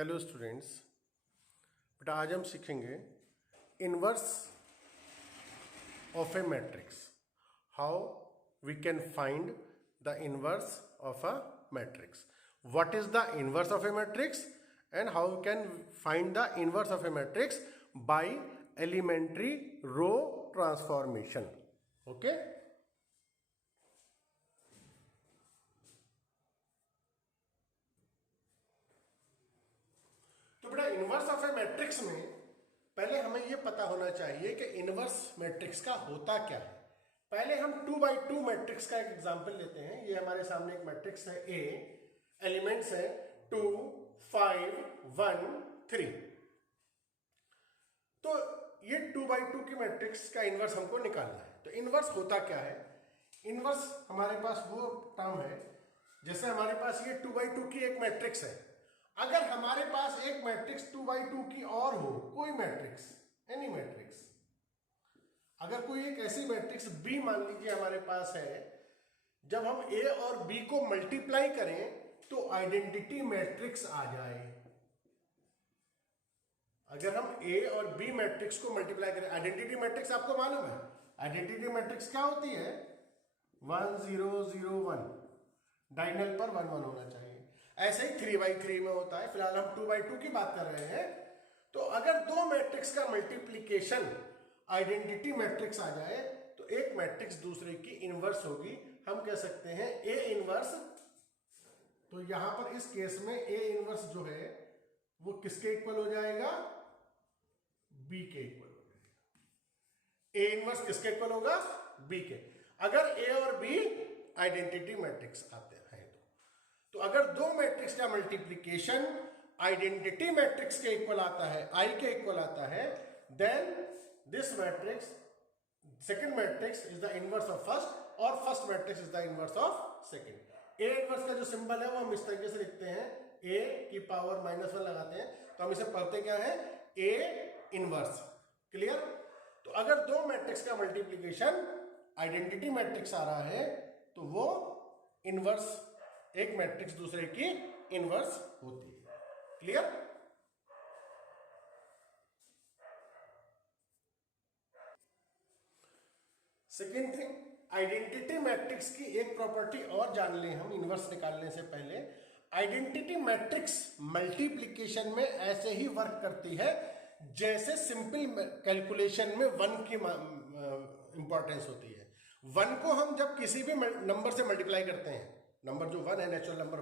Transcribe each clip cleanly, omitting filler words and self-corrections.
Hello students, बेटा आज हम सीखेंगे inverse of a matrix. How we can find the inverse of a matrix. What is the inverse of a matrix and how we can find the inverse of a matrix by elementary row transformation. Okay, तो बेटा inverse of a matrix में पहले हमें यह पता होना चाहिए कि इनवर्स मैट्रिक्स का होता क्या है। पहले हम 2x2 मैट्रिक्स का एक एग्जांपल लेते हैं। ये हमारे सामने एक मैट्रिक्स है ए, एलिमेंट्स है 2, 5, 1, 3। तो ये 2x2 की मैट्रिक्स का इनवर्स हमको निकालना है। तो इनवर्स होता क्या है? इनवर्स हमारे पास वो टर्म है जैसे हमारे पास ये 2x2 की एक मैट्रिक्स है। अगर हमारे पास एक मैट्रिक्स 2x2 की और हो, कोई मैट्रिक्स, एनी मैट्रिक्स, अगर कोई एक ऐसी मैट्रिक्स बी मान लीजिए हमारे पास है, जब हम ए और बी को मल्टीप्लाई करें तो आइडेंटिटी मैट्रिक्स आ जाए। अगर हम ए और बी मैट्रिक्स को मल्टीप्लाई करें, आइडेंटिटी मैट्रिक्स आपको मालूम है आइडेंटिटी मैट्रिक्स क्या होती है? 1 0 0 1, डायगोनल पर 1 1 होना चाहिए। ऐसे ही 3x3 में होता है। फिलहाल हम 2x2 की बात कर रहे हैं। तो अगर दो मैट्रिक्स का मल्टीप्लीकेशन आइडेंटिटी मैट्रिक्स आ जाए तो एक मैट्रिक्स दूसरे की इनवर्स होगी। हम कह सकते हैं ए इनवर्स। तो यहां पर इस केस में ए इनवर्स जो है वो किसके इक्वल हो जाएगा? बी के इक्वल हो जाएगा। ए इनवर्स किसके इक्वल होगा? बी के। अगर ए और बी आइडेंटिटी मैट्रिक्स आते हैं तो अगर दो मैट्रिक्स का मल्टीप्लिकेशन आइडेंटिटी मैट्रिक्स के इक्वल आता है, आई के इक्वल आता है, then this matrix, second matrix is the inverse of first और first matrix is the inverse of second. A inverse का जो सिंबल है वो हम इस तरीके से लिखते हैं, ए की पावर -1 लगाते हैं तो हम इसे पढ़ते क्या है? A inverse. क्लियर? तो अगर दो मैट्रिक्स का मल्टीप्लिकेशन आइडेंटिटी मैट्रिक्स आ रहा है तो वो इनवर्स, एक मैट्रिक्स दूसरे की इनवर्स होती है। Clear? Second thing, identity matrix की एक प्रॉपर्टी और जान लें हम इनवर्स निकालने से पहले। आइडेंटिटी मैट्रिक्स मल्टीप्लिकेशन में ऐसे ही वर्क करती है जैसे सिंपल कैलकुलेशन में 1 की इंपॉर्टेंस होती है। 1 को हम जब किसी भी नंबर से मल्टीप्लाई करते हैं, नंबर जो 1 है, नेचुरल नंबर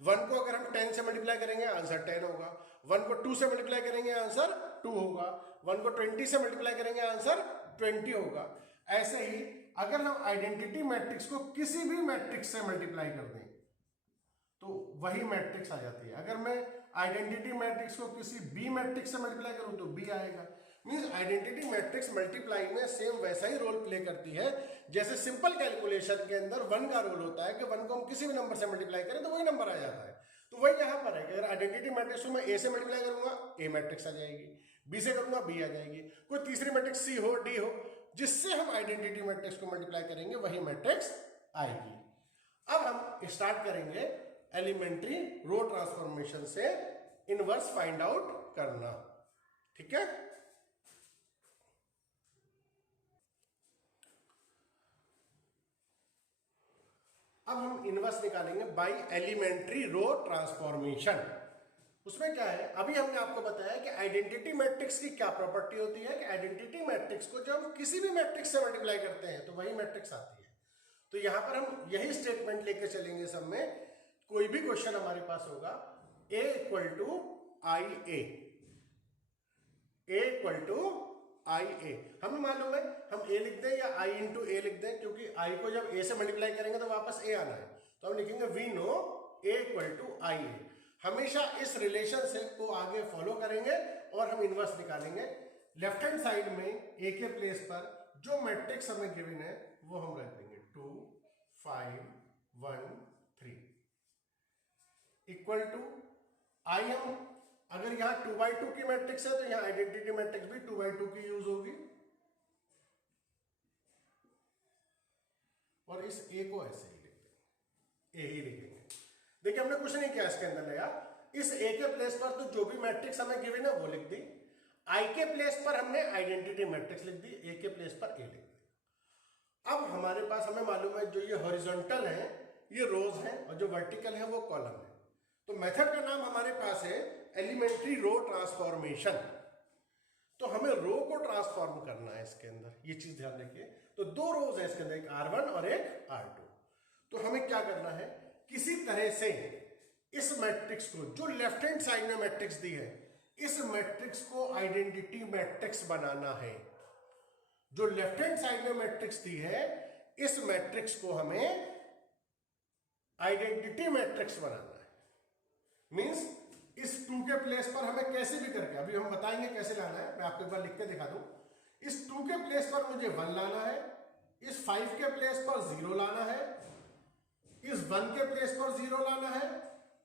1 को अगर हम 10 से मल्टीप्लाई करेंगे आंसर 10 होगा। 1 को 2 से मल्टीप्लाई करेंगे आंसर 2 होगा। 1 को 20 से मल्टीप्लाई करेंगे आंसर 20 होगा। ऐसे ही अगर हम आइडेंटिटी मैट्रिक्स को किसी भी मैट्रिक्स से मल्टीप्लाई कर दें तो वही मैट्रिक्स आ जाती है। अगर मैं आइडेंटिटी मैट्रिक्स को किसी बी मैट्रिक्स से मल्टीप्लाई करूं तो बी आएगा। मींस आइडेंटिटी मैट्रिक्स मल्टीप्लाई में सेम वैसा ही रोल प्ले करती है जैसे सिंपल कैलकुलेशन के अंदर 1 का रोल होता है कि 1 को हम किसी भी नंबर से मल्टीप्लाई करें तो वही नंबर आ जाता है। तो वही यहां पर है कि अगर आइडेंटिटी मैट्रिक्स को मैं ए से मल्टीप्लाई करूंगा ए मैट्रिक्स आ जाएगी, बी से करूंगा बी आ जाएगी, कोई तीसरी मैट्रिक्स सी हो, डी हो, जिससे हम आइडेंटिटी मैट्रिक्स को मल्टीप्लाई करेंगे वही मैट्रिक्स आएगी। अब हम स्टार्ट करेंगे एलिमेंट्री रो ट्रांसफॉर्मेशन से इनवर्स फाइंड आउट करना। ठीक है? अब हम इनवर्स निकालेंगे बाय एलिमेंट्री रो ट्रांसफॉर्मेशन। उसमें क्या है? अभी हमने आपको बताया कि आइडेंटिटी मैट्रिक्स की क्या प्रॉपर्टी होती है कि आइडेंटिटी मैट्रिक्स को जब हम किसी भी मैट्रिक्स से मल्टीप्लाई करते हैं तो वही मैट्रिक्स आती है। तो यहां पर हम यही स्टेटमेंट लेके चलेंगे सब में। कोई भी क्वेश्चन हमारे पास होगा, A equal to I A, A equal to I A. हमें मालूम है हम A लिख दें या I इंटू ए लिख दें, क्योंकि I को जब A से मल्टीप्लाई करेंगे तो वापस A आना है। तो हम लिखेंगे we know A equal to I A. हमेशा इस रिलेशनशिप को आगे फॉलो करेंगे और हम इनवर्स निकालेंगे। लेफ्ट हैंड साइड में A के प्लेस पर जो मैट्रिक्स हमें गिवन है वो हम रख देंगे 2 5 1 3 इक्वल टू आई। हम अगर यहां 2x2 की मैट्रिक्स है तो यहां आइडेंटिटी मैट्रिक्स भी 2x2 की यूज होगी और इस ए को ऐसे ही लिख देंगे, ए ही लिखेंगे। देखिए हमने कुछ नहीं किया इसके अंदर, लगा इस ए के प्लेस पर तो जो भी मैट्रिक्स हमें गिवन है वो लिख दी, आई के प्लेस पर हमने आइडेंटिटी मैट्रिक्स लिख दी, ए के प्लेस पर ए लिख दी। अब हमारे पास हमें मालूम है जो ये हॉरिजॉन्टल है ये रोज है और जो वर्टिकल है वो कॉलम है। तो मेथड का नाम हमारे पास है एलिमेंट्री रो ट्रांसफॉर्मेशन। तो हमें रो को ट्रांसफॉर्म करना है इसके अंदर, ये चीज ध्यान रखिए। तो दो रोज है इसके अंदर, एक R1 और एक R2। तो हमें क्या करना है, किसी तरह से इस मैट्रिक्स को जो लेफ्ट हैंड साइड में मैट्रिक्स दी है इस मैट्रिक्स को आइडेंटिटी मैट्रिक्स बनाना है। जो लेफ्ट हैंड साइड में मैट्रिक्स दी है इस मैट्रिक्स को हमें आइडेंटिटी मैट्रिक्स बनाना है। मींस इस 2 के प्लेस पर हमें कैसे भी करके, अभी हम बताएंगे कैसे लाना है, मैं आपको एक बार लिख के दिखा दूं। इस 2 के प्लेस पर मुझे 1 लाना है, इस 5 के प्लेस पर 0 लाना है, इस 1 के प्लेस पर 0 लाना है,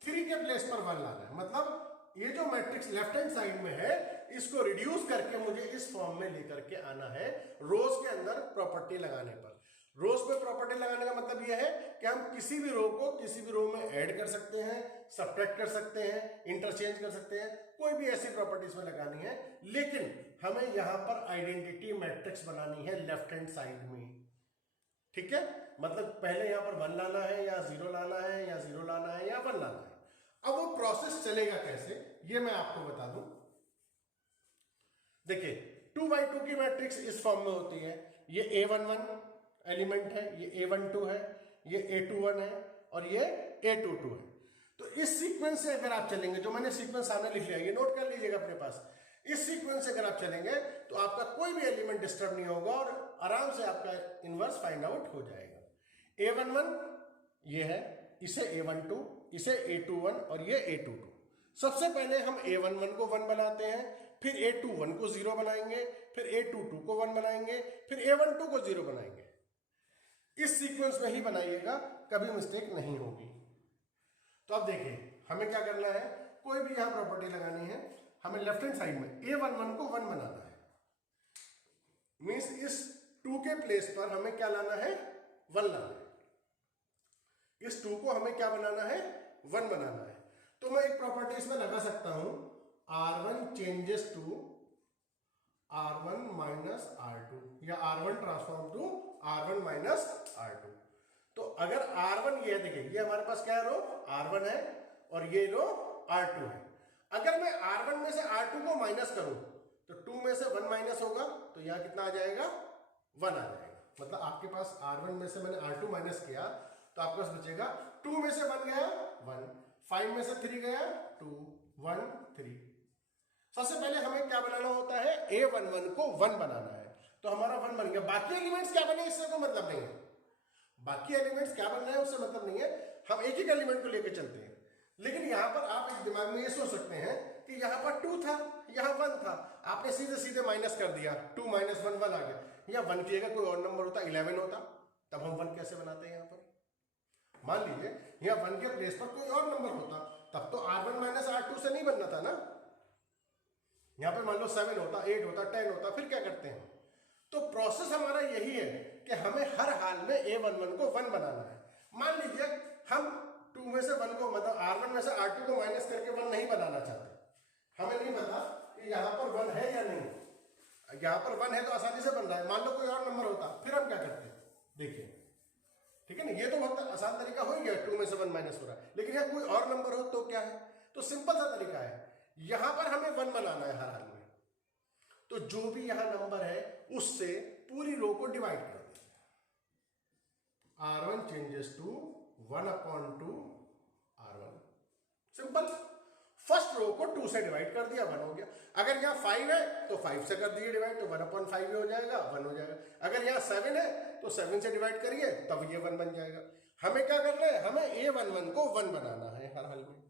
3 के प्लेस पर 1 लाना है। मतलब ये जो मैट्रिक्स लेफ्ट हैंड साइड में है इसको रिड्यूस करके मुझे इस फॉर्म में लेकर के आना है रोज के अंदर प्रॉपर्टी लगाने पर। रोज पे प्रॉपर्टी लगाने का मतलब यह है कि हम किसी भी रो को किसी भी रो में ऐड कर सकते हैं, सब्ट्रैक्ट कर सकते हैं, इंटरचेंज कर सकते हैं, कोई भी ऐसी प्रॉपर्टी इसमें लगानी है। लेकिन हमें यहां पर आइडेंटिटी मैट्रिक्स बनानी है लेफ्ट हैंड साइड में, ठीक है। मतलब पहले यहां पर 1 लाना है या 0 लाना है या 0 लाना है या 1 लाना है। अब वो प्रोसेस चलेगा कैसे ये मैं आपको बता दूं। देखिए 2x2 की मैट्रिक्स इस फॉर्म में होती है, ये A11 एलिमेंट है, ये A12 है, ये A21 है और ये A22 है। तो इस सीक्वेंस से अगर आप चलेंगे, जो मैंने सीक्वेंस सामने लिख लिया, ये नोट कर लीजिएगा अपने पास। इस सीक्वेंस से अगर आप चलेंगे तो आपका कोई भी एलिमेंट डिस्टर्ब नहीं होगा और आराम से आपका इनवर्स फाइंड आउट हो जाएगा। A11 ये है, इसे A12, इसे A21 और ये A22। सबसे पहले हम A11 को 1 बनाते हैं, फिर A21 को 0 बनाएंगे, फिर A22 को 1 बनाएंगे, फिर A12 को 0 बनाएंगे। इस सीक्वेंस में ही बनाइएगा, कभी मिस्टेक नहीं होगी। तो अब देखिए हमें क्या करना है, कोई भी यहां प्रॉपर्टी लगानी है। हमें लेफ्ट हैंड साइड में A11 को 1 बनाना है। मींस इस 2 के प्लेस पर हमें क्या लाना है, 1 लाना है। इस 2 को हमें क्या बनाना है, 1 बनाना है। तो मैं एक प्रॉपर्टी इसमें लगा सकता हूं, R1 changes to R1 minus R2 या R1 transform to R1 minus R2। तो अगर R1 ये देखिए, ये हमारे पास क्या है, रो R1 है और ये रो R2 है। अगर मैं R1 में से R2 को माइनस करूं तो 2 में से 1 माइनस होगा तो यहां कितना आ जाएगा, 1 आ जाएगा। मतलब आपके पास R1 में से मैंने R2 माइनस किया तो आपके पास बचेगा 2 में से 1 गया 1, 5 में से 3 गया 2, 1, 3। सबसे पहले हमें क्या बनाना होता है, A11 को 1 बनाना है। तो हमारा 1 बन गया। बाकी एलिमेंट्स क्या बने इससे कोई मतलब नहीं है, बाकी एलिमेंट्स क्या बनना है उससे मतलब नहीं है, हम एक एक एलिमेंट को लेकर चलते हैं। लेकिन यहां पर आप एक दिमाग में ये सोच सकते हैं कि यहां पर 2 था, यहां 1 था, आपने सीधे सीधे माइनस कर दिया, 2 माइनस 1 1 आ गया। यहां 1 की जगह कोई और नंबर होता, 11 होता, तब हम 1 कैसे बनाते हैं। यहां पर मान लीजिए यहां 1 के प्लेस पर कोई और नंबर होता, तब तो R1 माइनस R2 से नहीं बनना था ना। यहां पर मान लो 7 होता, 8 होता, 10 होता, फिर क्या करते हैं। तो प्रोसेस हमारा यही है कि हमें हर हाल में A11 को 1 बनाना है। मान लीजिए हम 2 में से 1 को, मतलब R1 में से R2 को माइनस करके 1 नहीं बनाना चाहते। हमें नहीं पता कि यहां पर 1 है या नहीं। यहां पर 1 है तो आसानी से बन रहा है, मान लो कोई और नंबर होता, फिर हम क्या करते हैं, देखिए, ठीक है ना। ये तो बहुत आसान तरीका हो गया, 2 में से 1 माइनस हो रहा है। लेकिन यहां कोई और नंबर हो तो क्या है, तो सिंपल सा तरीका है, यहां पर हमें 1 बनाना है हर हाल में। तो जो भी यहां नंबर है उससे पूरी रो को डिवाइड कर दें। R1 changes to 1/2 R1, simple. First row को 2 से डिवाइड कर दिया, 1 हो गया। अगर यहां 5 है तो 5 से कर दिए डिवाइड, तो 1/5 हो जाएगा, 1 हो जाएगा। अगर यहां 7 है तो 7 से डिवाइड करिए, तब ये 1 बन जाएगा। हमें क्या करना है, हमें A11 को 1 बनाना है हर हाल में।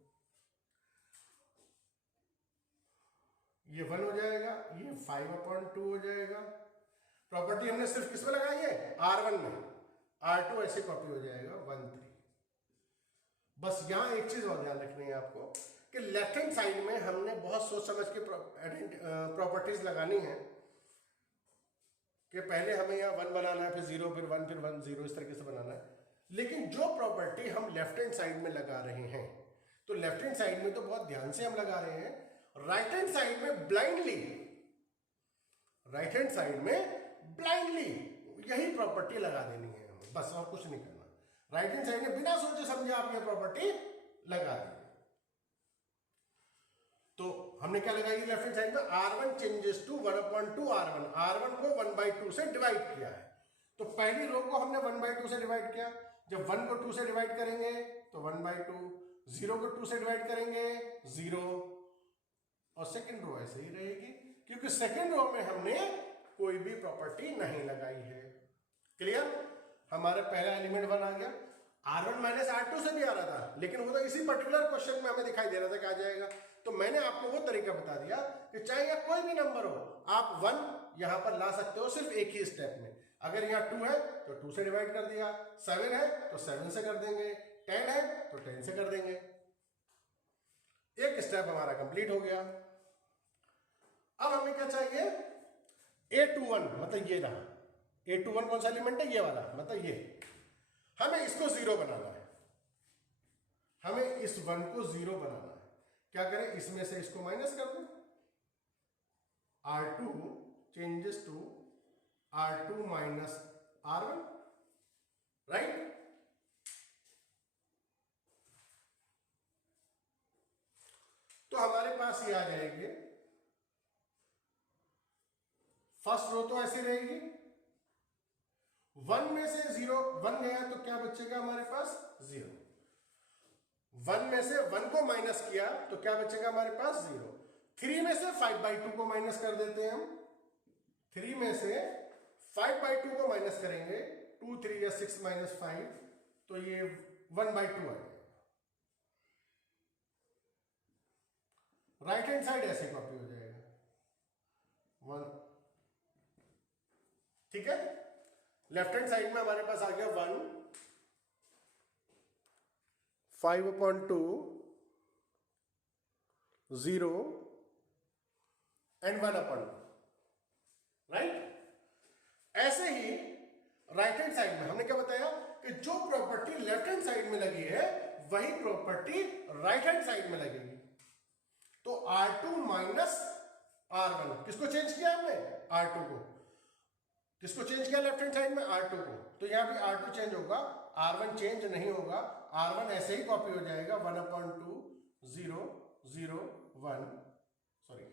ये 1 हो जाएगा, ये 5/2 हो जाएगा। प्रॉपर्टी हमने सिर्फ किसमें लगाई है, R1 में, R2 ऐसे कॉपी हो जाएगा 1, 3। बस यहां एक चीज और ध्यान रखनी है आपको कि लेफ्ट हैंड साइड में हमने बहुत सोच समझ के प्रॉपर्टीज लगानी है कि पहले हमें यहां 1 बनाना है, फिर 0, फिर 1, फिर 1, 0, इस तरीके से बनाना है। लेकिन जो प्रॉपर्टी हम लेफ्ट हैंड साइड में लगा रहे हैं, तो लेफ्ट हैंड साइड में तो बहुत ध्यान से हम लगा रहे हैं, राइट हैंड साइड में ब्लाइंडली, राइट हैंड साइड में ब्लाइंडली यही प्रॉपर्टी लगा देनी है हमें, बस और कुछ नहीं करना। राइट हैंड साइड में बिना सोचे समझे आप ये प्रॉपर्टी लगा देंगे। तो हमने क्या लगाई लेफ्ट हैंड साइड में, R1 changes to 1/2 R1, R1 को 1/2 से डिवाइड किया है। तो पहली रो को हमने 1/2 से डिवाइड किया, जब 1 को 2 से डिवाइड करेंगे तो 1/2, 0 को 2 से डिवाइड करेंगे 0, और सेकंड रो ऐसे ही रहेगी क्योंकि सेकंड रो में हमने कोई भी प्रॉपर्टी नहीं लगाई है। क्लियर? हमारा पहला एलिमेंट 1 आ गया। R1 माइनस R2 से भी आ रहा था, लेकिन वो तो इसी पर्टिकुलर क्वेश्चन में हमें दिखाई दे रहा था कि आ जाएगा। तो मैंने आपको वो तरीका बता दिया कि चाहे यह कोई भी नंबर हो, आप 1 यहां पर ला सकते हो सिर्फ एक ही स्टेप में। अगर यहाँ 2 है तो 2 से डिवाइड कर दिया, 7 है तो 7 से कर देंगे, 10 है तो 10 से कर देंगे। एक स्टेप हमारा कंप्लीट हो गया। अब हमें क्या चाहिए, A21, मतलब ये रहा A21, कौन सा एलिमेंट है, ये वाला, मतलब ये। हमें इसको 0 बनाना है, हमें इस 1 को 0 बनाना है। क्या करें, इसमें से इसको माइनस कर दें, R2 changes to R2 minus R1, right. तो हमारे पास ये आ जाएंगे, फर्स्ट रो तो ऐसे रहेगी, 1 में से 0, 1 गया तो क्या बचेगा हमारे पास, 0। 1 में से 1 को माइनस किया तो क्या बचेगा हमारे पास, 0। 3 में से 5/2 को माइनस कर देते हैं हम, 3 में से 5/2 को माइनस करेंगे, 2 3 या 6 माइनस 5, तो ये 1/2 आएगा। राइट हैंड साइड ऐसे कॉपी हो जाएगा 1, ठीक है। लेफ्ट हैंड साइड में हमारे पास आ गया 1, 5/2, 0 एंड 1/2, राइट। ऐसे ही राइट हैंड साइड में हमने क्या बताया कि जो प्रॉपर्टी लेफ्ट हैंड साइड में लगी है वही प्रॉपर्टी राइट हैंड साइड में लगेगी। तो R2 माइनस R1, किसको चेंज किया हमने, R2 को। किसको चेंज किया लेफ्ट हैंड साइड में, R2 को। तो यहां भी R2 चेंज होगा, R1 चेंज नहीं होगा, R1 ऐसे ही कॉपी हो जाएगा, 1/2, 0 0 1, सॉरी,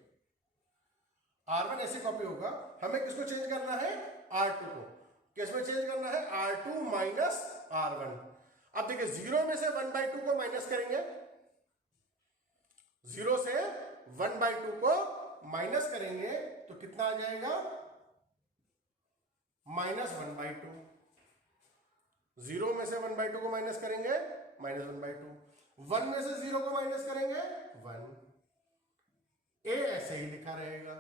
R1 ऐसे कॉपी होगा। हमें किसको चेंज करना है, R2 को। किसमें चेंज करना है, R2 माइनस R1। अब देखिए 0 में से 1/2 को माइनस करेंगे, 0 से 1/2 को माइनस करेंगे तो कितना आ जाएगा, -1/2। 0 में से 1/2 को माइनस करेंगे, -1/2। 1 में से 0 को माइनस करेंगे, 1। ए ऐसे ही लिखा रहेगा।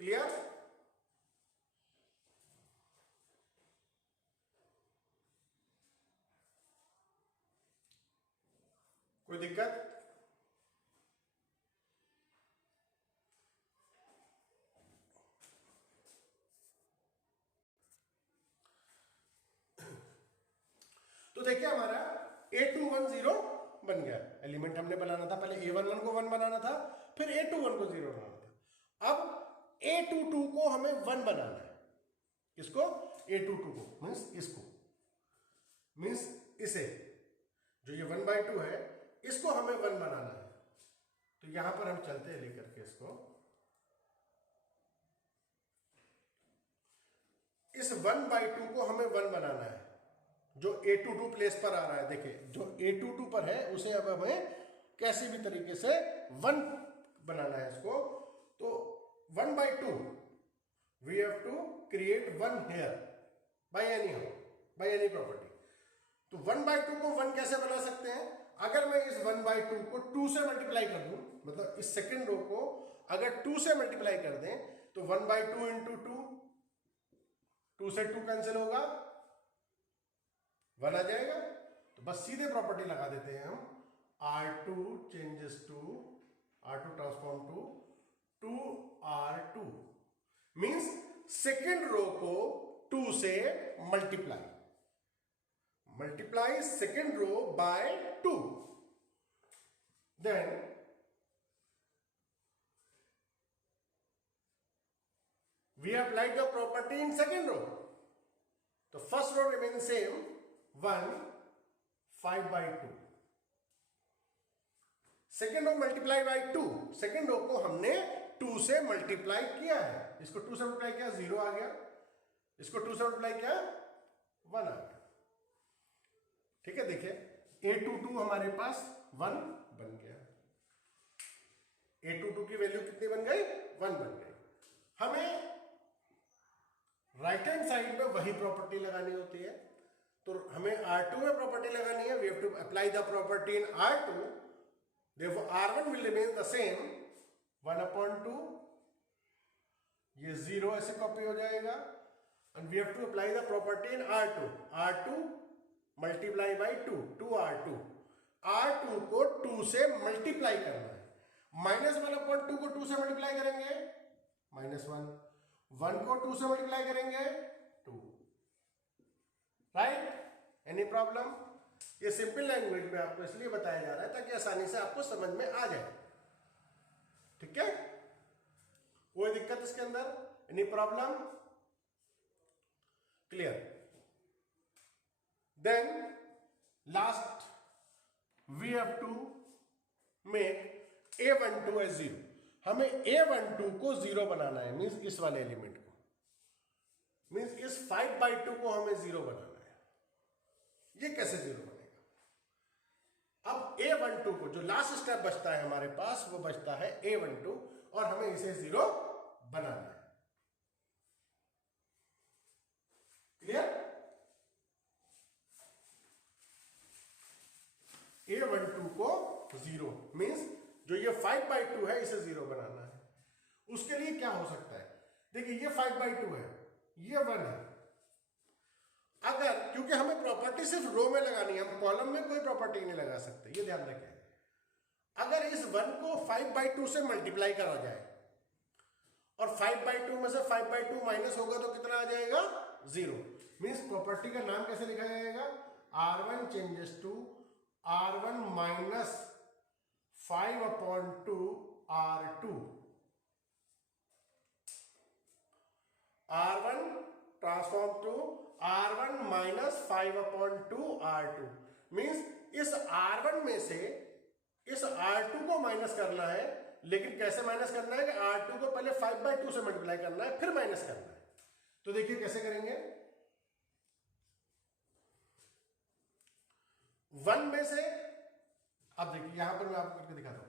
क्लियर? कोई दिक्कत? तो देखिए हमारा A210 बन गया। एलिमेंट हमने बनाना था, पहले A11 को 1 बनाना था, फिर A21 को 0 बनाना था। अब A22 को हमें 1 बनाना है। किसको, A22 को, मीन्स इसको, मीन्स इसे, जो ये 1/2 है, इसको हमें 1 बनाना है। तो यहां पर हम चलते हैं लेकर के इसको, इस 1/2 को हमें 1 बनाना है। जो A22 प्लेस पर आ रहा है, देखिए जो A22 पर है उसे अब हमें कैसे भी तरीके से 1 बनाना है इसको। तो 1/2 we have to create 1 here by any property. तो 1/2 को 1 कैसे बना सकते हैं, अगर मैं इस 1/2 को 2 से मल्टीप्लाई कर दूं, मतलब इस सेकेंड रो को अगर 2 से मल्टीप्लाई कर दें तो 1/2 इंटू 2 से 2 कैंसिल होगा, 1 आ जाएगा। तो बस सीधे प्रॉपर्टी लगा देते हैं हम, R2 changes to R2 transform to 2R2, means second row को 2 से multiply second row by 2। Then we applied the property in second row. तो first row remain same 1 5 by 2. Second row multiply by 2. Second row को हमने 2 से multiply किया है. इसको 2 से मल्टीप्लाई किया 0 आ गया. इसको 2 से मल्टीप्लाई किया 1 आ गया. ठीक है, देखिए a22 हमारे पास 1 बन गया. a22 की वैल्यू कितनी बन गई? 1 बन गई. हमें राइट हैंड साइड में वही प्रॉपर्टी लगानी होती है. तो हमें R2 में प्रॉपर्टी लगानी है. We have to apply the property in R2. Therefore R1 will remain the same 1/2. ये 0 ऐसे कॉपी हो जाएगा. and we have to apply the property in R2. R2 multiply by 2, 2R2. R2 को 2 से multiply करना है. -1/2 को 2 से मल्टीप्लाई करेंगे -1. 1 को 2 से मल्टीप्लाई करेंगे 2. राइट? Any problem? ये सिंपल लैंग्वेज में आपको इसलिए बताया जा रहा है ताकि आसानी से आपको समझ में आ जाए. ठीक है, कोई दिक्कत इसके अंदर? Any problem? Clear? Then last we have to make a12 as 0. हमें a12 को 0 बनाना है. मींस इस वाले एलिमेंट को, मींस इस 5/2 को हमें 0 बनाना है. ये कैसे 0 बनेगा? अब a12 को, जो लास्ट स्टेप बचता है हमारे पास, वो बचता है a12 और हमें इसे 0 बनाना है. क्लियर? a12 को 0 मींस जो ये 5/2 है इसे 0 बनाना है. उसके लिए क्या हो सकता है? देखिए ये 5/2 है, ये 1 है. अगर, क्योंकि हमें प्रॉपर्टी सिर्फ रो में लगानी है, हम कॉलम में कोई प्रॉपर्टी नहीं लगा सकते, ये ध्यान रखें. अगर इस 1 को 5/2 से मल्टीप्लाई करा जाए और 5/2 में से 5/2 माइनस होगा तो कितना आ जाएगा? 0. मींस प्रॉपर्टी का नाम कैसे लिखा जाएगा? R1 changes to R1 minus 5/2 R2. R1 transform to R1 minus 5/2 R2. Means इस R1 में से इस R2 को माइनस करना है. लेकिन कैसे माइनस करना है कि R2 को पहले 5/2 से मल्टीप्लाई करना है, फिर माइनस करना है. तो देखिए कैसे करेंगे. 1 में से, अब देखिए यहां पर मैं आपको करके दिखाता हूं.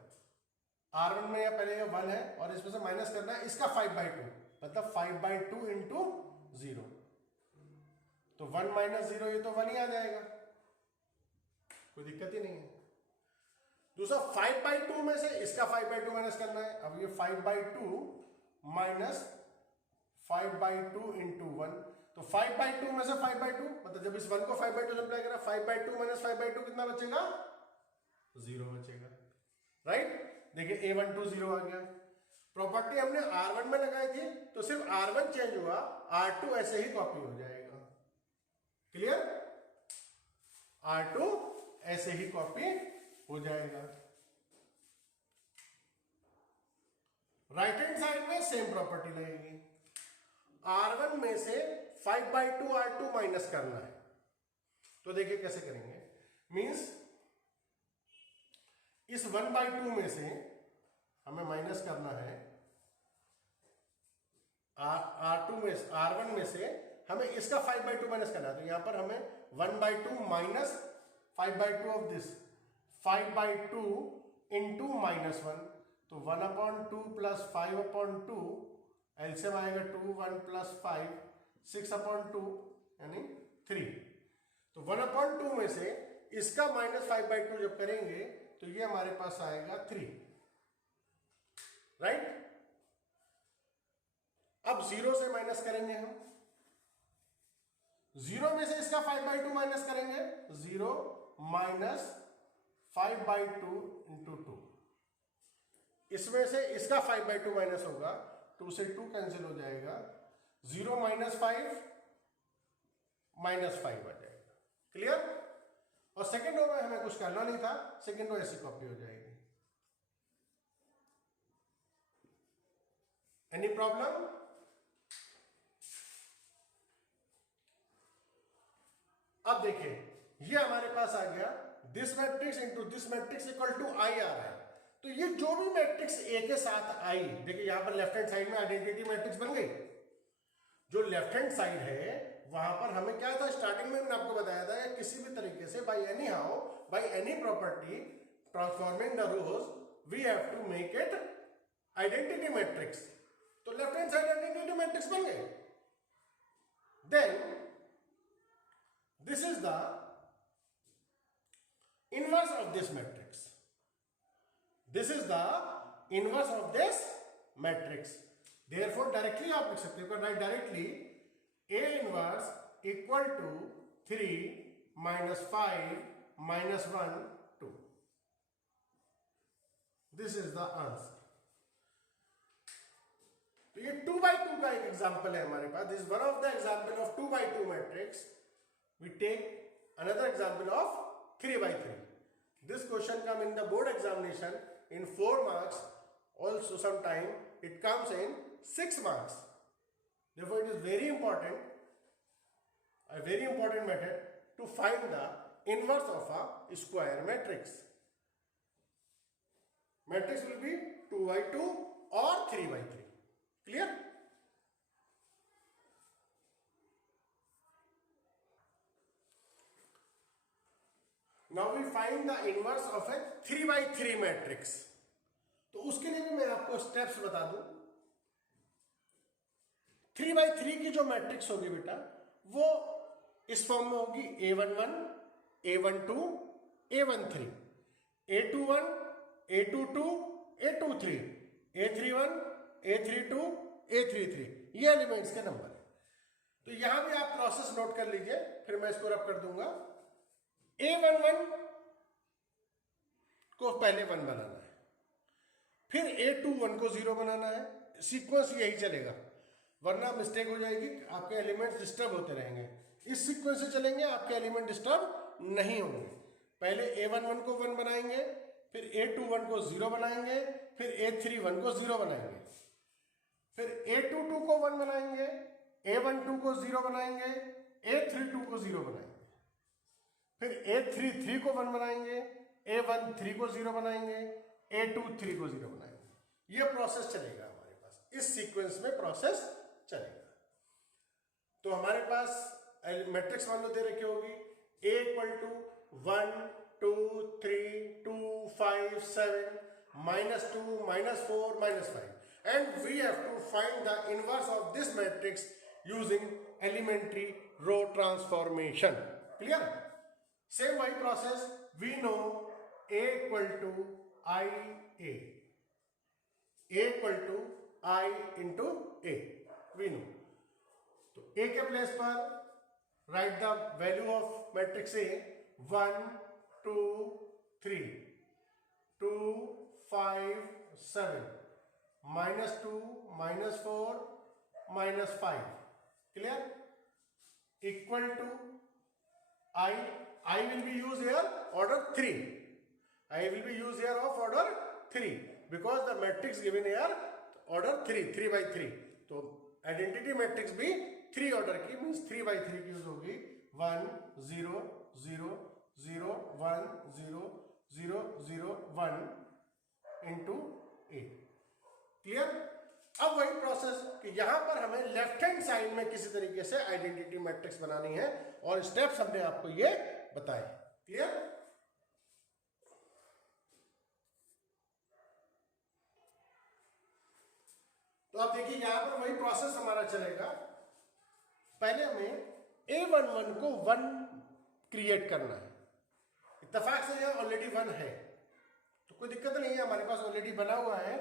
R1 में या पहले 1 है और इसमें से माइनस करना है इसका 5/2, मतलब 5/2 इंटू 0. तो 1 माइनस 0, ये तो 1 ही आ जाएगा, कोई दिक्कत ही नहीं है. दूसरा 5/2 में से इसका 5/2 माइनस करना है. अब ये 5/2 माइनस 5/2 इंटू 1. तो 5/2 में से 5/2, मतलब जब इस 1 को 5/2 से मल्टीप्लाई करा, 5/2 माइनस 5/2 कितना बचेगा? 0 बचेगा. राइट? देखिए a12 0 आ गया. प्रॉपर्टी हमने R1 में लगाई थी तो सिर्फ R1 चेंज हुआ, R2 ऐसे ही कॉपी हो जाएगा. क्लियर? R2 ऐसे ही कॉपी हो जाएगा. राइट हैंड साइड में सेम प्रॉपर्टी लगेगी. R1 में से 5/2 R2 माइनस करना है. तो देखिए कैसे करेंगे. मींस इस 1/2 में से हमें माइनस करना है R2 में, R1 में से हमें इसका 5/2 माइनस करना है. तो यहां पर हमें 1/2 माइनस 5/2 ऑफ दिस 5/2 इंटू -1. तो 1/2 प्लस 5/2, एलसीएम आएगा 2, 1 प्लस 5, 6/2 यानी 3. तो 1/2 में से इसका -5/2 जब करेंगे तो ये हमारे पास आएगा 3. राइट? अब 0 से माइनस करेंगे हम. 0 में से इसका 5/2 माइनस करेंगे. 0 माइनस 5/2 इंटू 2. इसमें से इसका 5/2 माइनस होगा, 2 से 2 कैंसिल हो जाएगा. 0 माइनस 5 माइनस 5 आ जाएगा. क्लियर? और सेकेंड रो में हमें कुछ करना नहीं था, सेकेंड रो ऐसी कॉपी हो जाएगी. Any problem? अब देखिए ये हमारे पास आ गया this matrix into this matrix equal to I आ रहा है। तो ये जो भी मैट्रिक्स ए के साथ आई, देखिए यहां पर लेफ्ट हैंड साइड में आइडेंटिटी मैट्रिक्स बन गई। जो लेफ्ट हैंड साइड है वहां पर हमें क्या था, स्टार्टिंग में मैंने आपको बताया था कि किसी भी तरीके से by any how, by any property transforming the rows we have to make it identity matrix. तो left hand side identity matrix बन गए। Then this is the inverse of this matrix. This is the inverse of this matrix. Therefore directly आप लिख सकते हो, right directly A inverse equal to 3 minus 5 minus 1 2. This is the answer. तो ये 2 by 2 का एक एग्जाम्पल है हमारे पास. This is one of the example of 2 by 2 matrix. We take another example of 3 by 3. This question come in the board examination in 4 marks. Also sometime it comes in 6 marks. Therefore it is very important, a very important method to find the inverse of a square matrix. Matrix will be 2 by 2 or 3 by 3. Clear? Now we find the inverse of a 3 by 3 matrix. तो उसके लिए भी मैं आपको steps बता दूं. 3 by 3 की जो मैट्रिक्स होगी बेटा वो इस फॉर्म में होगी A11, A12, A13, A21, A22, A23, A31, A32, A33. ये एलिमेंट्स के नंबर है. तो यहां भी आप प्रोसेस नोट कर लीजिए, फिर मैं इसको रब कर दूंगा. A11 को पहले 1 बनाना है, फिर A21 को 0 बनाना है. सीक्वेंस यही चलेगा, वरना मिस्टेक हो जाएगी, आपके एलिमेंट्स डिस्टर्ब होते रहेंगे. इस सीक्वेंस से चलेंगे, आपके एलिमेंट डिस्टर्ब नहीं होंगे. पहले A11 को 1 बनाएंगे, फिर A21 को 0 बनाएंगे, फिर A31 को 0 बनाएंगे, फिर A22 को 1 बनाएंगे, A12 को 0 बनाएंगे, A32 को 0 बनाएंगे, फिर A33 को 1 बनाएंगे, A13 को 0 बनाएंगे, A23 को 0 बनाएंगे. ये प्रोसेस चलेगा हमारे पास, इस सीक्वेंस में प्रोसेस चलेगा. तो हमारे पास मैट्रिक्स मान लो दे रखी होगी A equal to 1 2 3 2 5 7 -2 -4 -5 and we have to find the inverse of this matrix using elementary row transformation. Clear? Same वही process. We know A equal to IA. A equal to I into A. We know. तो A के place पर write the value of matrix A 1 2 3 2 5 7 -2 -4 -5. Clear? Equal to I will be used here order 3. I will be used here of order 3 because the matrix given here order 3 3 by 3. तो identity matrix भी 3 order की, means 3 by 3 की use होगी. 1 0 0 0 1 0 0 0 1 into A. Clear? अब वही process कि यहां पर हमें लेफ्ट हैंड साइड में किसी तरीके से आइडेंटिटी मैट्रिक्स बनानी है और स्टेप्स हमने आपको ये बताए. क्लियर? तो आप देखिए यहां पर वही प्रोसेस हमारा चलेगा. पहले हमें A11 को 1 क्रिएट करना है. इत्तेफाक से यह ऑलरेडी 1 है तो कोई दिक्कत नहीं है, हमारे पास ऑलरेडी बना हुआ है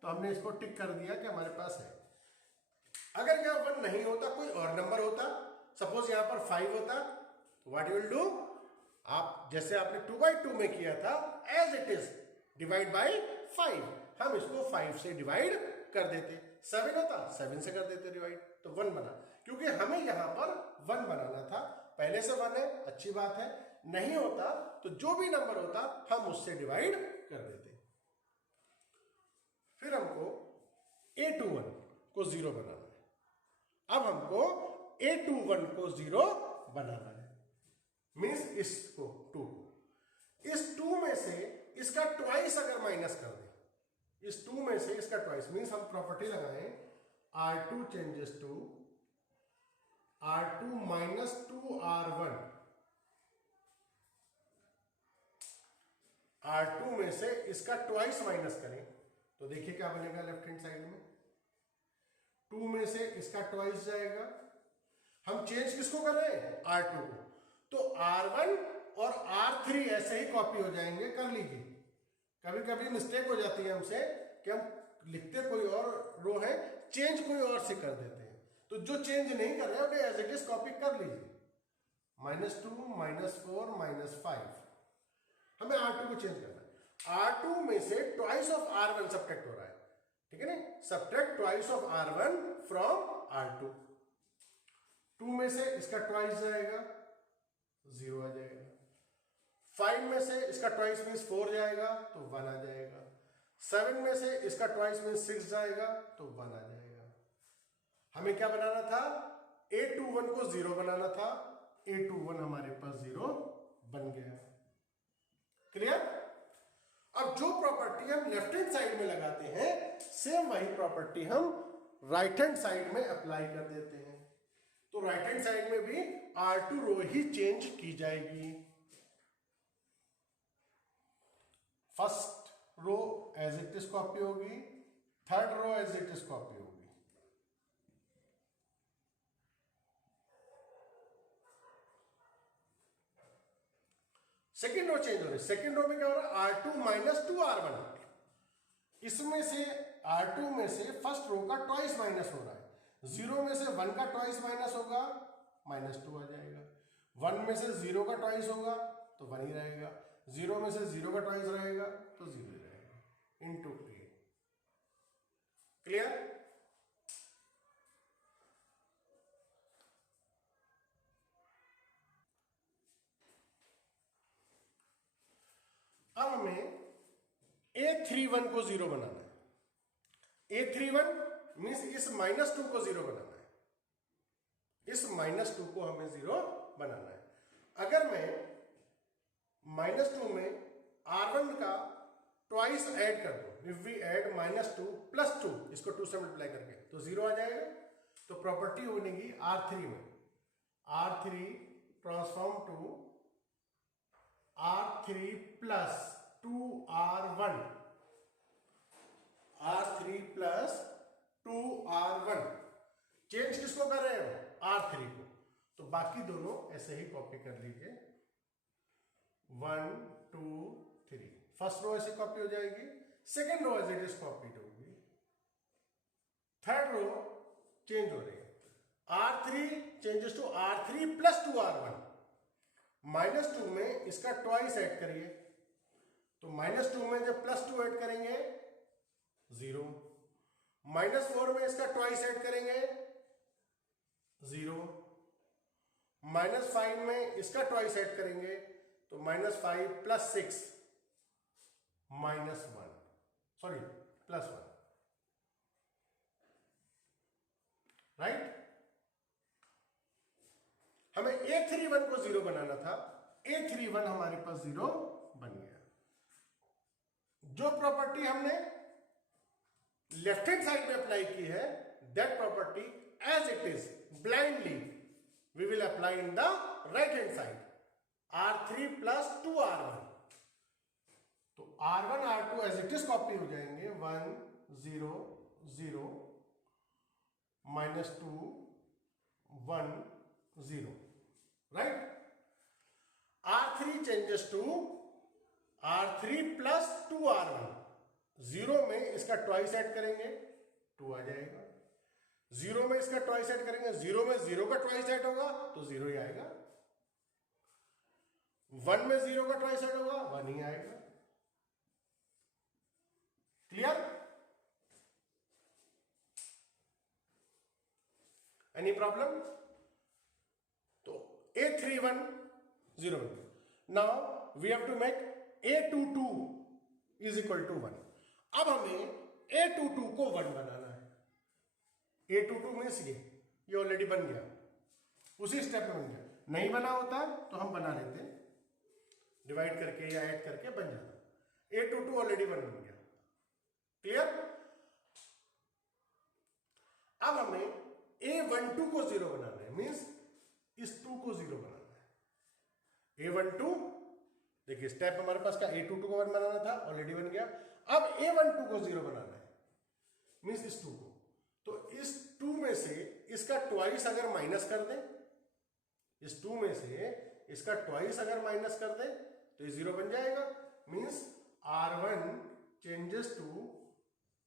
तो हमने इसको टिक कर दिया कि हमारे पास है. अगर यह 1 नहीं होता, कोई और नंबर होता, सपोज यहां पर 5 होता, व्हाट यू विल डू, आप जैसे आपने 2 by 2 में किया था as it is divide by 5, हम इसको 5 से डिवाइड कर देते. 7 होता 7 से कर देते डिवाइड, तो 1 बना. क्योंकि हमें यहां पर 1 बनाना था, पहले से 1 है, अच्छी बात है. नहीं होता तो जो भी नंबर होता हम उससे डिवाइड कर देते. फिर हमको A21 को 0 बनाना है। अब हमको A21 को 0 बनाना है, मीन्स इसको 2 को, इस 2 में से इसका ट्वाइस अगर माइनस कर दें, इस 2 में से इसका ट्वाइस, मीन्स हम प्रॉपर्टी लगाएं R2 changes to R2 minus 2R1, R2 में से इसका ट्वाइस माइनस करें तो देखिए क्या बनेगा लेफ्ट हैंड साइड में, 2 में से इसका ट्वाइस जाएगा। हम चेंज किसको कर रहे हैं? R2 को, तो R1 और R3 ऐसे ही कॉपी हो जाएंगे। कर लीजिए, कभी कभी मिस्टेक हो जाती है हमसे कि हम लिखते कोई और रो है, चेंज कोई और से कर देते हैं, तो जो चेंज नहीं कर रहे हैं उन्हें एज इट इज कॉपी कर लीजिए। -2 -4 -5, हमें R2 को चेंज करना है। R2 में से ट्वाइस ऑफ R1 सब्ट्रैक्ट हो रहा है, ठीक है ना, subtract twice of R1 from R2। 2 में से इसका ट्वाइस जाएगा, 0 आ जाएगा। 5 में से इसका ट्वाइस मीन्स 4 जाएगा तो 1 आ जाएगा। 7 में से इसका ट्वाइस मीन्स 6 जाएगा तो 1 आ जाएगा। हमें क्या बनाना था? A21 को 0 बनाना था, A21 हमारे पास 0 बन गया। क्लियर? अब जो प्रॉपर्टी हम लेफ्ट हैंड साइड में लगाते हैं, सेम वही प्रॉपर्टी हम राइट हैंड साइड में अप्लाई कर देते हैं। तो राइट हैंड साइड में भी R2 रो ही चेंज की जाएगी। First row as it is copy होगी, third row as it is copy होगी। सेकेंड रो चेंज हो रही है। सेकेंड रो में क्या हो रहा है? R2 माइनस 2R1, इसमें से R2 में से फर्स्ट रो का ट्वाइस माइनस हो रहा है। 0 में से 1 का ट्वाइस माइनस होगा, -2 आ जाएगा। 1 में से 0 का ट्वाइस होगा तो 1 ही रहेगा। 0 में से 0 का ट्वाइस रहेगा तो 0 ही रहेगा, इनटू A। क्लियर? अब हमें A31 को 0 बनाना है। A31 मीन्स इस -2 को 0 बनाना है, इस -2 को हमें 0 बनाना है। अगर मैं -2 में R1 का ट्वाइस ऐड कर दूं, इफ वी ऐड -2 + 2, इसको 2 से मल्टीप्लाई करके, तो 0 आ जाएगा। तो प्रॉपर्टी बनेगी R3 में, R3 transform to R3 + 2R1, R3 + 2R1। Change किसको कर रहे हो? R3 को। तो बाकी दोनों ऐसे ही कॉपी कर लीजिए, 1 2 3। फर्स्ट रो ऐसे कॉपी हो जाएगी, second row as it is copied होगी, थर्ड रो चेंज हो रही है। R3 changes to R3 + 2R1। -2 में इसका ट्वाइस ऐड करिए, तो -2 में जब +2 ऐड करेंगे 0, -4 में इसका ट्वाइस ऐड करेंगे 0, -5 में इसका ट्वाइस ऐड करेंगे तो -5 + 6 -1, सॉरी +1, राइट। हमें A31 को 0 बनाना था, A31 हमारे पास 0 बन गया। जो प्रॉपर्टी हमने लेफ्ट हैंड साइड में अप्लाई की है, that property as it is blindly we will apply in the right hand side, R3 + 2R1। तो R1 R2 as it is copy हो जाएंगे, 1 0 0 -2 1 0, right. R3 changes to R3 + 2R1। 0 में इसका twice add करेंगे 2 आ जाएगा, 0 में इसका ट्वाइस ऐड करेंगे, 0 में 0 का ट्वाइस ऐड होगा तो 0 ही आएगा। 1 में 0 का ट्वाइस ऐड होगा 1 ही आएगा। क्लियर? Any problem? तो A31 0। Now we have to make A22 = 1। अब हमें A22 को 1 बनाना है। A22 मीन्स ये ऑलरेडी बन गया, उसी स्टेप में बन गया। नहीं बना होता तो हम बना लेते, डिवाइड करके या ऐड करके बन जाता। A22 ऑलरेडी बन गया। क्लियर? अब हमें A12 को 0 बनाना है, मीन्स इस 2 को 0 बनाना है। A12 देखिए स्टेप हमारे पास का A22 को 1 बनाना था, ऑलरेडी बन गया। अब A12 को 0 बनाना है, मीन्स इस 2 को। तो इस 2 में से इसका ट्वाइस अगर माइनस कर दें, इस 2 में से इसका ट्वाइस अगर माइनस कर दें तो ये 0 बन जाएगा। Means R1 changes to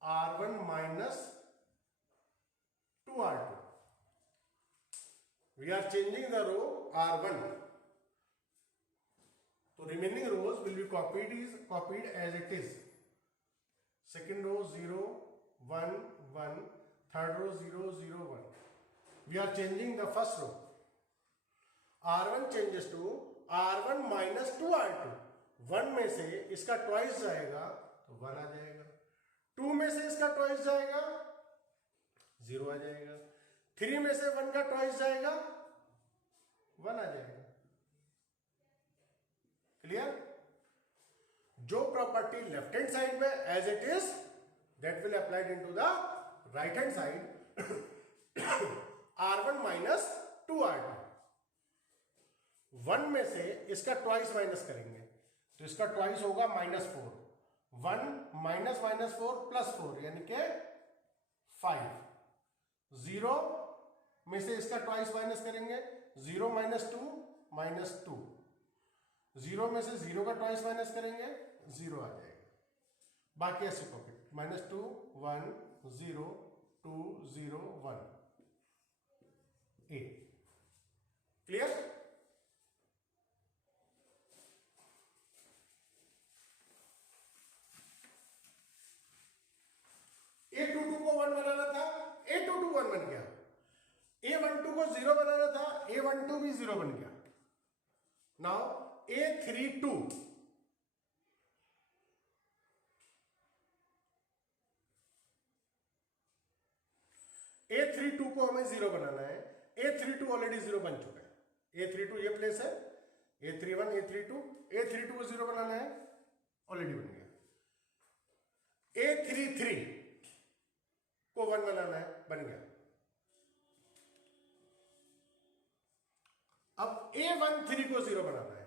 R1 minus 2R2। We are changing the row R1, तो remaining rows will be copied as it is. Second row 0 1 1, third row 0 0 1. We are changing the first row. R1 changes to R1 minus 2R2. 1 में से इसका twice जाएगा तो 1 आ जाएगा, 2 में से इसका ट्वाइस जाएगा 0 आ जाएगा, 3 में से 1 का ट्वाइस जाएगा 1 आ जाएगा। क्लियर? जो प्रॉपर्टी लेफ्ट हैंड साइड में as it is, that will applied into the right hand side. R1 minus 2R2, 1 में से इसका ट्वाइस माइनस करेंगे तो इसका ट्वाइस होगा -4। 1 माइनस -4 प्लस 4 यानी कि 5। 0 में से इसका ट्वाइस माइनस करेंगे, 0 माइनस 2 -2। 0 में से 0 का ट्वाइस माइनस करेंगे 0 आ जाएगा। बाकी ऐसे कॉपी -2 1 0 2 0 1 8। क्लियर? A22 को 1 बनाना था, A22 1 बन गया। A12 को 0 बनाना था, A12 भी 0 बन गया। नाउ A32 को हमें 0 बनाना है। A32 ऑलरेडी 0 बन चुका है। A32 ये प्लेस है, A31 A32 को 0 बनाना है, ऑलरेडी बन गया। A33 को 1 बनाना है, बन गया। अब A13 को 0 बनाना है।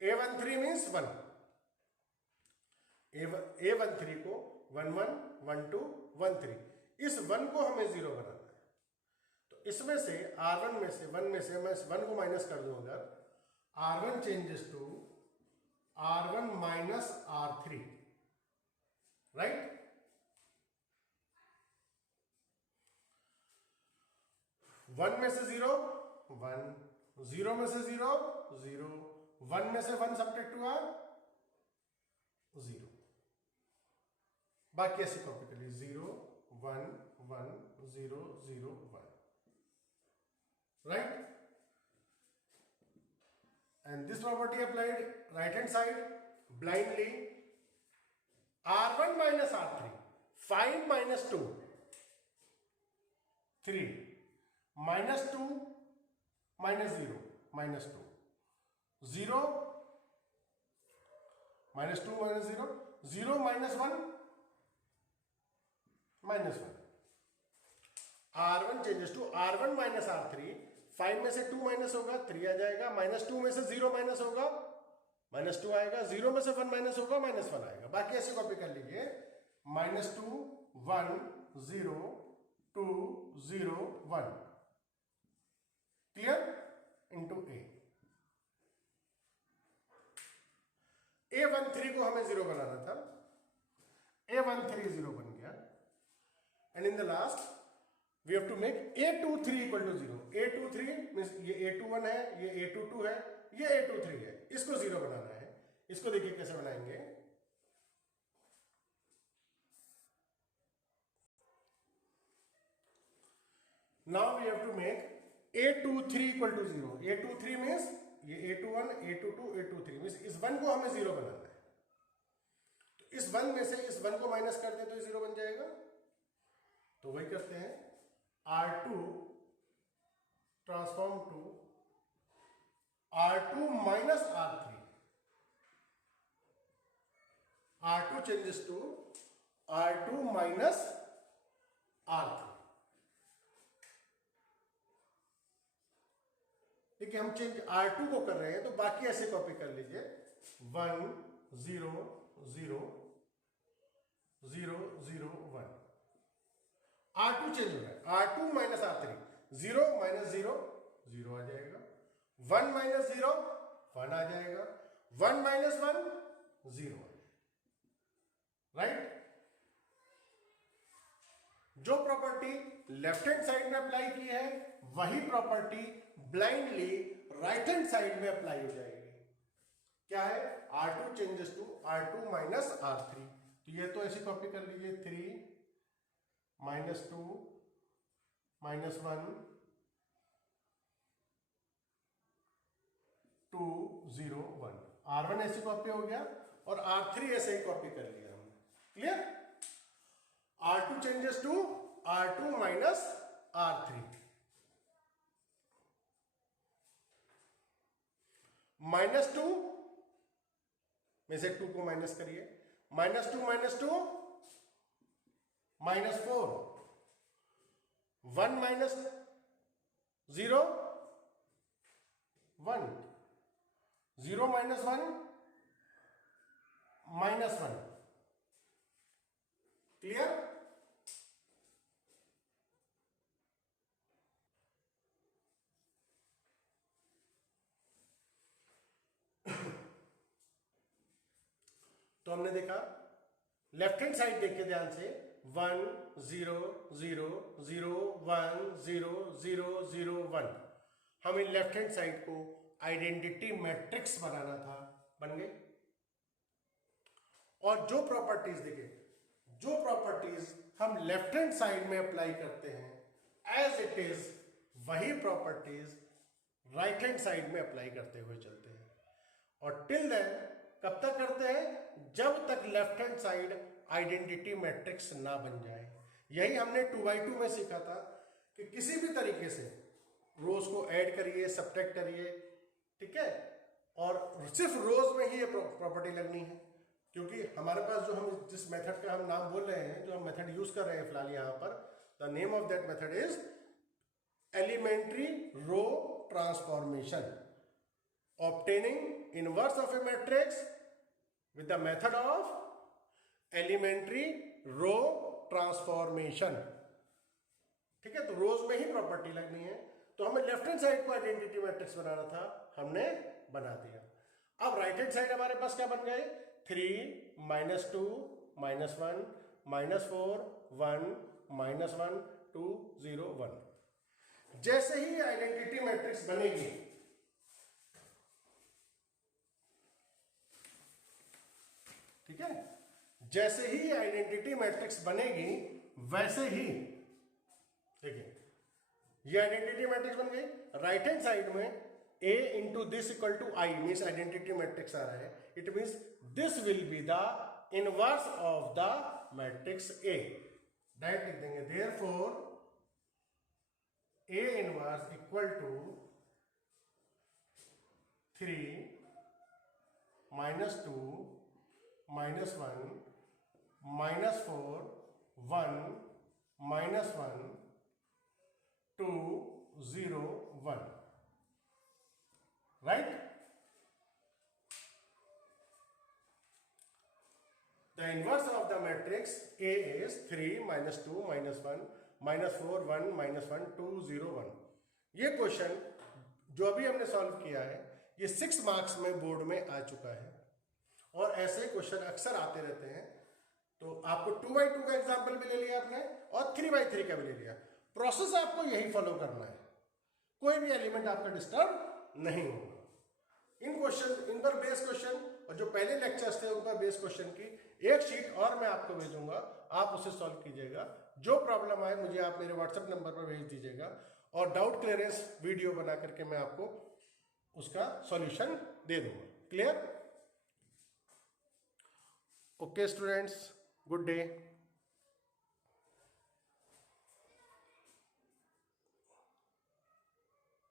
A13 means 1। A13 को 1 1 1 2 1 3, इस 1 को हमें 0 बनाना है। तो इसमें से R1 में से 1 में से मैं इस 1 को माइनस कर दूं, अगर R1 changes to R1 minus R3, right? One में से 0 1, 0 में से 0 0, 1 में से 1 सब्ट्रैक्ट हुआ 0। बाकी ऐसी कॉपी करिए 0 1 1 0 0 1, right? And this property applied right hand side blindly. R1 minus R3, 5 minus 2 3, -2 -0 -2, 0 -2 -0 0 -1 -1। R1 changes to R1 minus R3, 5 में से 2 माइनस होगा 3 आ जाएगा, -2 में से 0 माइनस होगा -2 आएगा, 0 में से 1 माइनस होगा -1 आएगा। बाकी ऐसे कॉपी कर लीजिए -2 1 0 2 0 1, क्लियर? इंटू A13 को हमें 0 बनाना था, A13 0 बन गया। And in the last we have to make A23 equal to 0। A23 means ये A21 है, ये A22 है, ये A23 है, इसको 0 बनाना है। इसको देखिए कैसे बनाएंगे। Now we have to make A23 equal to 0। A23 means ये A21 A22 A23 मीन्स इस 1 को हमें 0 बनाना है। तो इस 1 में से इस 1 को माइनस कर दें तो ये 0 बन जाएगा। तो वही करते हैं, R2 transform to R2 minus R3. R2 changes to R2 minus R3. ठीक है, हम चेंज R2 को कर रहे हैं तो बाकी ऐसे कॉपी कर लीजिए 1 0 0 0 0 1. R2 चेंज हो रहा है, R2 माइनस R3, 0 माइनस 0 0 आ जाएगा, 1 माइनस 0 1 आ जाएगा, 1 माइनस 1 0, राइट. जो प्रॉपर्टी लेफ्ट हैंड साइड में अप्लाई की है वही property blindly right hand side में अप्लाई हो जाएगी. क्या है, R2 changes to R2 minus R3. तो ये तो ऐसी कॉपी कर लीजिए 3 माइनस 2 माइनस 1 2 0 1. R1 ऐसी कॉपी हो गया और R3 ऐसे ही कॉपी कर लिया हमने. Clear. R2 changes to R2 minus R3. -2 में से 2 को माइनस करिए, -2 -4, 1 माइनस 0 1, 0 माइनस 1 -1. क्लियर. तो हमने देखा लेफ्ट हैंड साइड देखिए ध्यान से 1 0 0 0 1 0 0 0 1. हमें लेफ्ट हैंड साइड को आइडेंटिटी मैट्रिक्स बनाना था, बन गए. और जो प्रॉपर्टीज देखिए, जो प्रॉपर्टीज हम लेफ्ट हैंड साइड में अप्लाई करते हैं एज इट इज वही प्रॉपर्टीज राइट हैंड साइड में अप्लाई करते हुए चलते हैं. और टिल देन कब तक करते हैं, जब तक left hand side identity matrix ना बन जाए. यही हमने 2x2 में सीखा था कि किसी भी तरीके से रोज को ऐड करिए, सब्ट्रैक्ट करिए, ठीक है. और सिर्फ रोज में ही ये प्रॉपर्टी लगनी है, क्योंकि हमारे पास जो हम जिस मेथड का हम नाम बोल रहे हैं, जो हम मेथड यूज कर रहे हैं फिलहाल यहां पर, the name of that method is elementary row transformation. Obtaining inverse of a matrix with the method of elementary row transformation. ठीक है, तो रोज में ही प्रॉपर्टी लगनी है. तो हमें लेफ्ट हैंड साइड को आइडेंटिटी मैट्रिक्स बनाना था, हमने बना दिया. अब राइट हैंड साइड हमारे पास क्या बन गए, 3 -2 -1 -4 1 -1 2 0 1. जैसे ही आइडेंटिटी मैट्रिक्स बनेगी, ठीक है, जैसे ही आइडेंटिटी मैट्रिक्स बनेगी वैसे ही देखिए ये आइडेंटिटी मैट्रिक्स बन गई. राइट हैंड साइड में a into this equal to I means identity matrix आ रहा है. It means this will be the inverse of the matrix A. Direct लिख देंगे, therefore A inverse equal to 3 -2 -1 -4 1 -1 2 0 1. right. The inverse of the matrix A is 3 -2 -1 -4 1 -1 2 0 1. ये question जो अभी हमने solve किया है ये 6 मार्क्स में बोर्ड में आ चुका है और ऐसे क्वेश्चन अक्सर आते रहते हैं. तो आपको 2x2 का एग्जाम्पल भी ले लिया आपने और 3x3 का भी ले लिया. प्रोसेस आपको यही फॉलो करना है, कोई भी एलिमेंट आपका डिस्टर्ब नहीं होगा. इन क्वेश्चन, इन पर बेस क्वेश्चन और जो पहले लेक्चर्स थे उन पर बेस क्वेश्चन की एक शीट और मैं आपको भेजूंगा, आप उसे सॉल्व कीजिएगा. जो प्रॉब्लम आए मुझे आप मेरे व्हाट्सएप नंबर पर भेज दीजिएगा और डाउट क्लियरेंस वीडियो बना करके मैं आपको उसका सॉल्यूशन दे दूंगा. Clear? Okay students, good day.